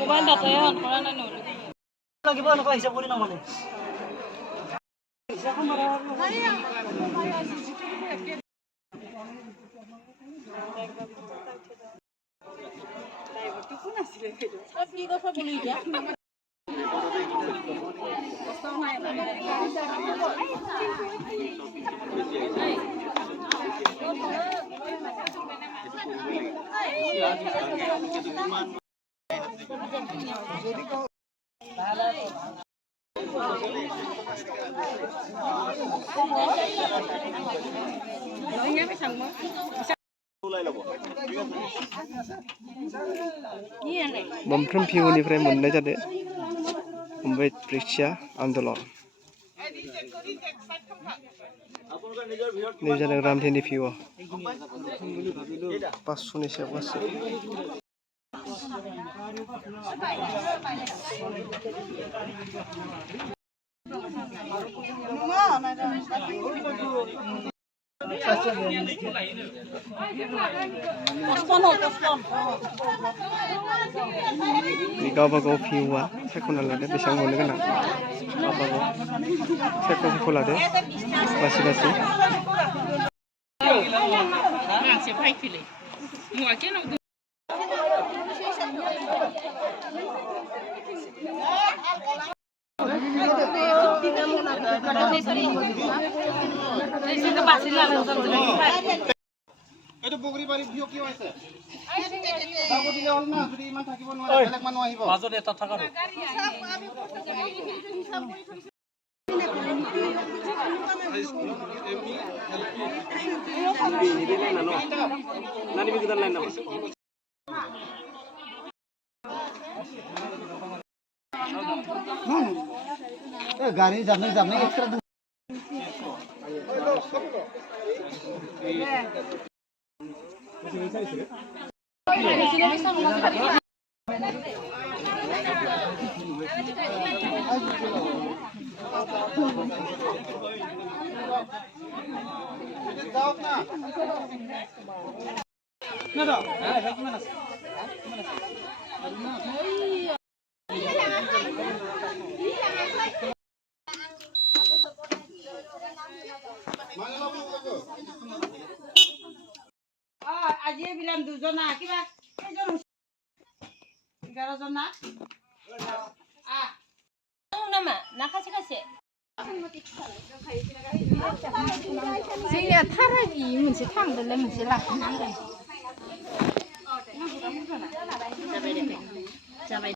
mobile data on কৰা নাই নহ'লে লাগিব এনেকুৱা হিচাপ কৰি নমানে হিচাপ মাৰা কোন আছিল সব কি কথা বলি যা मोनफ्रोम भिउनिफ्राय मोननाय जादों Ambrit brikshya Andolan नै जादों रामधेनि भिउ 500 नि सायाव गासै गावबागाव भिउआ सायख'ना लादो बेसेबां मोननो गोनां गावबागाव सायख' लादो बासि बासि এইটো বগৰী বাৰী ভিউ কি হৈছে যাব দিলে হল না যদি ইমান থাকিব নোৱাৰে বেলেগ মানুহ আহিব মাজত এটা থাকা নানি বিগদার লাইন না গাড়ি যাবে এক্সট্রা আজি বিলাম দুজনা কিবা এজন 11 জনা নামা না খাসি খাসি जोंनिया थारानि मोनसे थांदोंलाय मोनसे लाखिनांगोन जाबाय जाबाय